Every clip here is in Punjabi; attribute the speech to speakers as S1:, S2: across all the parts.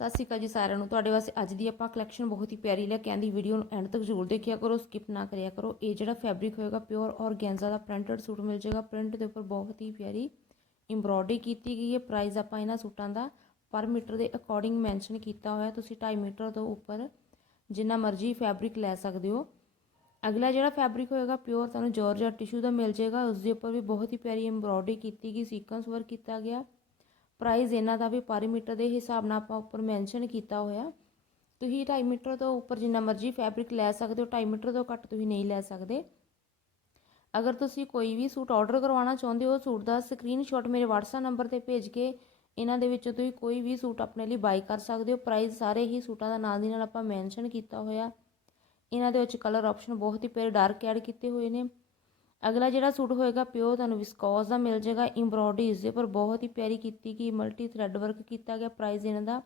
S1: ਸਤਿ ਸ਼੍ਰੀ ਅਕਾਲ ਜੀ ਸਾਰਿਆਂ ਨੂੰ। ਤੁਹਾਡੇ ਵਾਸਤੇ ਅੱਜ ਦੀ ਆਪਾਂ ਕਲੈਕਸ਼ਨ ਬਹੁਤ ਹੀ ਪਿਆਰੀ ਲੈ ਕੇ ਆਂਦੀ ਵੀਡੀਓ ਨੂੰ ਐਂਡ ਤੱਕ ਜ਼ਰੂਰ ਦੇਖਿਆ ਕਰੋ ਸਕਿਪ ਨਾ ਕਰਿਆ ਕਰੋ। ਇਹ ਜਿਹੜਾ ਫੈਬਰਿਕ ਹੋਏਗਾ ਪਿਓਰ ਔਰਗੈਂਜ਼ਾ ਦਾ ਪ੍ਰਿੰਟਡ ਸੂਟ ਮਿਲ ਜਾਏਗਾ। ਪ੍ਰਿੰਟ ਦੇ ਉੱਪਰ ਬਹੁਤ ਹੀ ਪਿਆਰੀ ਐਮਬ੍ਰੋਇਡਰੀ ਕੀਤੀ ਗਈ ਹੈ। ਪ੍ਰਾਈਸ ਆਪਾਂ ਇਹਨਾਂ ਸੂਟਾਂ ਦਾ ਪਰ ਮੀਟਰ ਦੇ ਅਕੋਰਡਿੰਗ ਮੈਂਸ਼ਨ ਕੀਤਾ ਹੋਇਆ। ਤੁਸੀਂ 2.5 ਮੀਟਰ ਤੋਂ ਉੱਪਰ ਜਿੰਨਾ ਮਰਜ਼ੀ ਫੈਬਰਿਕ ਲੈ ਸਕਦੇ ਹੋ। ਅਗਲਾ ਜਿਹੜਾ ਫੈਬਰਿਕ ਹੋਏਗਾ ਪਿਓਰ ਤੁਹਾਨੂੰ ਜਾਰਜਟ ਟਿਸ਼ੂ ਦਾ ਮਿਲ ਜਾਏਗਾ। ਉਸ ਦੇ ਉੱਪਰ ਵੀ ਬਹੁਤ ਹੀ ਪਿਆਰੀ ਐਮਬ੍ਰੋਇਡਰੀ ਕੀਤੀ ਗਈ। ਸੀਕੁਐਂਸ ਵਰਕ ਕੀਤਾ ਗਿਆ। ਪ੍ਰਾਈਸ ਇਹਨਾਂ ਦਾ ਵੀ ਪਰ ਮੀਟਰ ਦੇ ਹਿਸਾਬ ਨਾਲ ਆਪਾਂ ਉੱਪਰ ਮੈਂਸ਼ਨ ਕੀਤਾ ਹੋਇਆ। ਤੁਸੀਂ 2.5 ਮੀਟਰ ਤੋਂ ਉੱਪਰ ਜਿੰਨਾ ਮਰਜ਼ੀ ਫੈਬਰਿਕ ਲੈ ਸਕਦੇ ਹੋ 2.5 ਮੀਟਰ ਤੋਂ ਘੱਟ ਤੁਸੀਂ ਨਹੀਂ ਲੈ ਸਕਦੇ। ਅਗਰ ਤੁਸੀਂ ਕੋਈ ਵੀ ਸੂਟ ਆਰਡਰ ਕਰਵਾਉਣਾ ਚਾਹੁੰਦੇ ਹੋ, ਸੂਟ ਦਾ ਸਕਰੀਨਸ਼ਾਟ ਮੇਰੇ WhatsApp ਨੰਬਰ ਤੇ ਭੇਜ ਕੇ ਇਹਨਾਂ ਦੇ ਵਿੱਚੋਂ ਤੁਸੀਂ ਕੋਈ ਵੀ ਸੂਟ ਆਪਣੇ ਲਈ ਬਾਈ ਕਰ ਸਕਦੇ ਹੋ। ਪ੍ਰਾਈਸ ਸਾਰੇ ਹੀ ਸੂਟਾਂ ਦਾ ਨਾਲ ਦੀ ਨਾਲ ਆਪਾਂ ਮੈਂਸ਼ਨ ਕੀਤਾ ਹੋਇਆ। ਇਹਨਾਂ ਦੇ ਵਿੱਚ ਕਲਰ ਆਪਸ਼ਨ ਬਹੁਤ ਹੀ ਪਿਆਰੇ ਡਾਰਕ ਐਡ ਕੀਤੇ ਹੋਏ ਨੇ। ਅਗਲਾ ਜਿਹੜਾ ਸੂਟ ਹੋਏਗਾ ਪਿਓ ਤੁਹਾਨੂੰ ਵਿਸਕੋਸ ਦਾ ਮਿਲ ਜਾਏਗਾ ਐਮਬ੍ਰੋਇਡਰੀ ਇਸ ਦੇ ਉੱਪਰ ਬਹੁਤ ਹੀ ਪਿਆਰੀ ਕੀਤੀ ਗਈ ਮਲਟੀ ਥ੍ਰੈਡ ਵਰਕ ਕੀਤਾ ਗਿਆ ਪ੍ਰਾਈਸ ਇਹਨਾਂ ਦਾ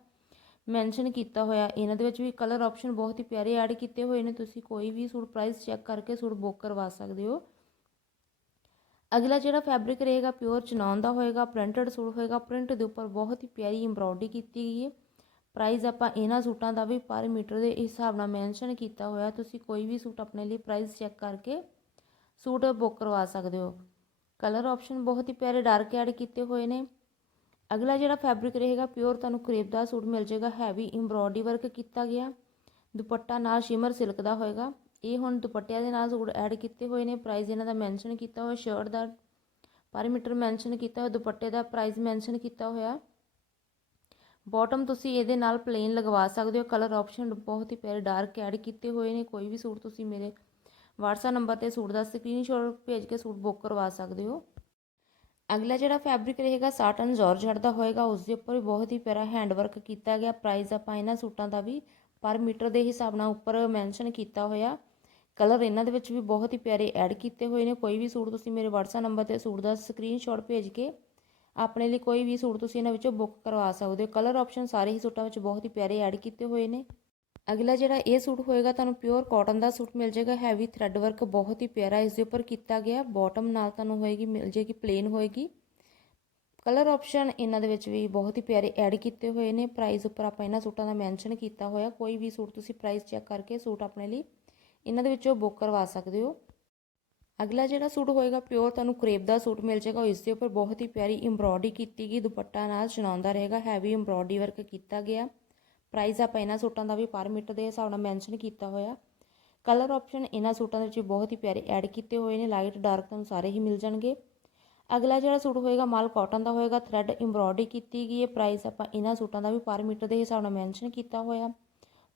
S1: ਮੈਂਸ਼ਨ ਕੀਤਾ ਹੋਇਆ। ਇਹਨਾਂ ਦੇ ਵਿੱਚ ਵੀ ਕਲਰ ਆਪਸ਼ਨ ਬਹੁਤ ਹੀ ਪਿਆਰੇ ਐਡ ਕੀਤੇ ਹੋਏ ਨੇ, ਤੁਸੀਂ ਕੋਈ ਵੀ ਸੂਟ ਪ੍ਰਾਈਸ ਚੈੱਕ ਕਰਕੇ ਸੂਟ ਬੁੱਕ ਕਰਵਾ ਸਕਦੇ ਹੋ। ਅਗਲਾ ਜਿਹੜਾ ਫੈਬਰਿਕ ਰਹੇਗਾ ਪਿਓਰ, ਚਨੌਨ ਦਾ ਹੋਏਗਾ ਪ੍ਰਿੰਟਡ ਸੂਟ ਹੋਏਗਾ ਪ੍ਰਿੰਟ ਦੇ ਉੱਪਰ ਬਹੁਤ ਹੀ ਪਿਆਰੀ ਐਮਬ੍ਰੋਇਡਰੀ ਕੀਤੀ ਗਈ ਹੈ। ਪ੍ਰਾਈਸ ਆਪਾਂ ਇਹਨਾਂ ਸੂਟਾਂ ਦਾ ਵੀ ਪਰ ਮੀਟਰ ਦੇ ਹਿਸਾਬ ਨਾਲ ਮੈਂਸ਼ਨ ਕੀਤਾ ਹੋਇਆ, ਤੁਸੀਂ ਕੋਈ ਵੀ ਸੂਟ ਆਪਣੇ ਲਈ ਪ੍ਰਾਈਸ ਚੈੱਕ ਕਰਕੇ ਸੂਟ ਬੁੱਕ ਕਰਵਾ ਸਕਦੇ ਹੋ। ਕਲਰ ਆਪਸ਼ਨ ਬਹੁਤ ਹੀ ਪਿਆਰੇ ਡਾਰਕ ਐਡ ਕੀਤੇ ਹੋਏ ਨੇ। ਅਗਲਾ ਜਿਹੜਾ ਫੈਬਰਿਕ ਰਹੇਗਾ ਪਿਓਰ, ਤੁਹਾਨੂੰ ਕਰੇਪ ਦਾ ਸੂਟ ਮਿਲ ਜਾਏਗਾ। ਹੈਵੀ ਐਮਬ੍ਰੋਇਡਰੀ ਵਰਕ ਕੀਤਾ ਗਿਆ। ਦੁਪੱਟਾ ਨਾਲ ਸ਼ਿਮਰ ਸਿਲਕ ਦਾ ਹੋਏਗਾ। ਇਹ ਹੁਣ ਦੁਪੱਟਿਆਂ ਦੇ ਨਾਲ ਸੂਟ ਐਡ ਕੀਤੇ ਹੋਏ ਨੇ। ਪ੍ਰਾਈਸ ਇਹਨਾਂ ਦਾ ਮੈਂਸ਼ਨ ਕੀਤਾ ਹੋਇਆ, ਸ਼ਰਟ ਦਾ ਪਰ ਮੀਟਰ ਮੈਂਸ਼ਨ ਕੀਤਾ ਹੋਇਆ, ਦੁਪੱਟੇ ਦਾ ਪ੍ਰਾਈਸ ਮੈਂਸ਼ਨ ਕੀਤਾ ਹੋਇਆ। ਬਾਟਮ ਤੁਸੀਂ ਇਹਦੇ ਨਾਲ ਪਲੇਨ ਲਗਵਾ ਸਕਦੇ ਹੋ। ਕਲਰ ਆਪਸ਼ਨ ਬਹੁਤ ਹੀ ਪਿਆਰੇ ਡਾਰਕ ਐਡ ਕੀਤੇ ਹੋਏ ਨੇ। ਕੋਈ ਵੀ ਸੂਟ ਤੁਸੀਂ ਮੇਰੇ WhatsApp ਨੰਬਰ ਤੇ ਸੂਟ ਦਾ ਸਕਰੀਨਸ਼ਾਟ ਭੇਜ ਕੇ ਸੂਟ ਬੁੱਕ ਕਰਵਾ ਸਕਦੇ ਹੋ। ਅਗਲਾ ਜਿਹੜਾ ਫੈਬਰਿਕ ਰਹੇਗਾ ਸਾਟਨ ਜਾਰਜਟ ਦਾ ਹੋਏਗਾ, ਉਸ ਦੇ ਉੱਪਰ ਵੀ ਬਹੁਤ ਹੀ ਪਿਆਰਾ ਹੈਂਡ ਵਰਕ ਕੀਤਾ ਗਿਆ। ਪ੍ਰਾਈਸ ਆਪਾਂ ਇਹਨਾਂ ਸੂਟਾਂ ਦਾ ਵੀ ਪਰ ਮੀਟਰ ਦੇ ਹਿਸਾਬ ਨਾਲ ਉੱਪਰ ਮੈਂਸ਼ਨ ਕੀਤਾ ਹੋਇਆ। ਕਲਰ ਇਹਨਾਂ ਦੇ ਵਿੱਚ ਵੀ ਬਹੁਤ ਹੀ ਪਿਆਰੇ ਐਡ ਕੀਤੇ ਹੋਏ ਨੇ। ਕੋਈ ਵੀ ਸੂਟ ਤੁਸੀਂ ਮੇਰੇ WhatsApp ਨੰਬਰ ਤੇ ਸੂਟ ਦਾ ਸਕਰੀਨਸ਼ਾਟ ਭੇਜ ਕੇ ਆਪਣੇ ਲਈ ਕੋਈ ਵੀ ਸੂਟ ਤੁਸੀਂ ਇਹਨਾਂ ਵਿੱਚੋਂ ਬੁੱਕ ਕਰਵਾ ਸਕਦੇ ਹੋ। ਕਲਰ ਆਪਸ਼ਨ ਸਾਰੇ ਹੀ ਸੂਟਾਂ ਵਿੱਚ ਬਹੁਤ ਹੀ ਪਿਆਰੇ ਐਡ ਕੀਤੇ ਹੋਏ ਨੇ। ਅਗਲਾ ਜਿਹੜਾ ਇਹ ਸੂਟ ਹੋਏਗਾ, ਤੁਹਾਨੂੰ ਪਿਓਰ ਕਾਟਨ ਦਾ ਸੂਟ ਮਿਲ ਜਾਏਗਾ ਹੈਵੀ ਥ੍ਰੈਡ ਵਰਕ ਬਹੁਤ ਹੀ ਪਿਆਰਾ ਇਸ ਦੇ ਉੱਪਰ ਕੀਤਾ ਗਿਆ। ਬਾਟਮ ਨਾਲ ਤੁਹਾਨੂੰ ਹੋਏਗੀ, ਮਿਲ ਜਾਏਗੀ ਪਲੇਨ ਹੋਏਗੀ। ਕਲਰ ਆਪਸ਼ਨ ਇਹਨਾਂ ਦੇ ਵਿੱਚ ਵੀ ਬਹੁਤ ਹੀ ਪਿਆਰੇ ਐਡ ਕੀਤੇ ਹੋਏ ਨੇ। ਪ੍ਰਾਈਸ ਉੱਪਰ ਆਪਾਂ ਇਹਨਾਂ ਸੂਟਾਂ ਦਾ ਮੈਂਸ਼ਨ ਕੀਤਾ ਹੋਇਆ। ਕੋਈ ਵੀ ਸੂਟ ਤੁਸੀਂ ਪ੍ਰਾਈਸ ਚੈੱਕ ਕਰਕੇ ਸੂਟ ਆਪਣੇ ਲਈ ਇਹਨਾਂ ਦੇ ਵਿੱਚੋਂ ਬੁੱਕ ਕਰਵਾ ਸਕਦੇ ਹੋ। ਅਗਲਾ ਜਿਹੜਾ ਸੂਟ ਹੋਏਗਾ ਪਿਓਰ ਤੁਹਾਨੂੰ ਕਰੇਪ ਦਾ ਸੂਟ ਮਿਲ ਜਾਏਗਾ। ਇਸ ਦੇ ਉੱਪਰ ਬਹੁਤ ਹੀ ਪਿਆਰੀ ਐਮਬ੍ਰੋਇਡਰੀ ਕੀਤੀ ਗਈ। ਦੁਪੱਟਾ ਨਾਲ ਚਨਾਉਂਦਾ ਰਹੇਗਾ। ਹੈਵੀ ਐਮਬ੍ਰੋਇਡਰੀ ਵਰਕ ਕੀਤਾ ਗਿਆ। ਪ੍ਰਾਈਸ ਆਪਾਂ ਇਹਨਾਂ ਸੂਟਾਂ ਦਾ ਵੀ ਪਰ ਮੀਟਰ ਦੇ ਹਿਸਾਬ ਨਾਲ ਮੈਂਸ਼ਨ ਕੀਤਾ ਹੋਇਆ। ਕਲਰ ਆਪਸ਼ਨ ਇਹਨਾਂ ਸੂਟਾਂ ਦੇ ਵਿੱਚ ਬਹੁਤ ਹੀ ਪਿਆਰੇ ਐਡ ਕੀਤੇ ਹੋਏ ਨੇ ਲਾਈਟ ਡਾਰਕ ਤੁਹਾਨੂੰ ਸਾਰੇ ਹੀ ਮਿਲ ਜਾਣਗੇ। ਅਗਲਾ ਜਿਹੜਾ ਸੂਟ ਹੋਏਗਾ ਮਾਲ ਕਾਟਨ ਦਾ ਹੋਏਗਾ ਥਰੈਡ ਐਮਬ੍ਰੋਇਡਰੀ ਕੀਤੀ ਗਈ ਹੈ ਪ੍ਰਾਈਸ ਆਪਾਂ ਇਹਨਾਂ ਸੂਟਾਂ ਦਾ ਵੀ ਪਰ ਮੀਟਰ ਦੇ ਹਿਸਾਬ ਨਾਲ ਮੈਂਸ਼ਨ ਕੀਤਾ ਹੋਇਆ।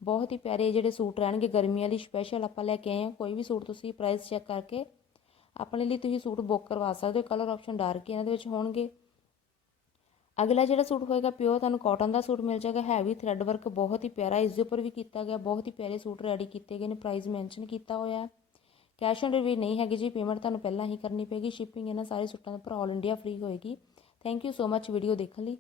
S1: ਬਹੁਤ ਹੀ ਪਿਆਰੇ ਜਿਹੜੇ ਸੂਟ ਰਹਿਣਗੇ ਗਰਮੀਆਂ ਲਈ ਸਪੈਸ਼ਲ ਆਪਾਂ ਲੈ ਕੇ ਆਏ ਹਾਂ, ਕੋਈ ਵੀ ਸੂਟ ਤੁਸੀਂ ਪ੍ਰਾਈਸ ਚੈੱਕ ਕਰਕੇ ਆਪਣੇ ਲਈ ਤੁਸੀਂ ਸੂਟ ਬੁੱਕ ਕਰਵਾ ਸਕਦੇ ਹੋ। ਕਲਰ ਆਪਸ਼ਨ ਡਾਰਕ ਇਹਨਾਂ ਦੇ ਵਿੱਚ ਹੋਣਗੇ। ਅਗਲਾ ਜਿਹੜਾ ਸੂਟ ਹੋਏਗਾ ਪਿਓਰ ਤੁਹਾਨੂੰ ਕਾਟਨ ਦਾ ਸੂਟ ਮਿਲ ਜਾਏਗਾ ਹੈਵੀ ਥ੍ਰੈਡ ਵਰਕ ਬਹੁਤ ਹੀ ਪਿਆਰਾ, ਇਸ ਦੇ ਉੱਪਰ ਵੀ ਕੀਤਾ ਗਿਆ, ਬਹੁਤ ਹੀ ਪਿਆਰੇ ਸੂਟ ਰੈਡੀ ਕੀਤੇ ਗਏ ਨੇ ਪ੍ਰਾਈਸ ਮੈਂਸ਼ਨ ਕੀਤਾ ਹੋਇਆ ਹੈ। ਕੈਸ਼ ਔਨ ਡਿਲੀਵਰੀ ਨਹੀਂ ਹੈਗੀ ਜੀ ਪੇਮੈਂਟ ਤੁਹਾਨੂੰ ਪਹਿਲਾਂ ਹੀ ਕਰਨੀ ਪੈਗੀ ਸ਼ਿਪਿੰਗ ਇਹਨਾਂ ਸਾਰੇ ਸੂਟਾਂ ਦੇ ਉੱਪਰ ਆਲ ਇੰਡੀਆ ਫ੍ਰੀ ਹੋਏਗੀ। Thank you so much video ਦੇਖਣ ਲਈ।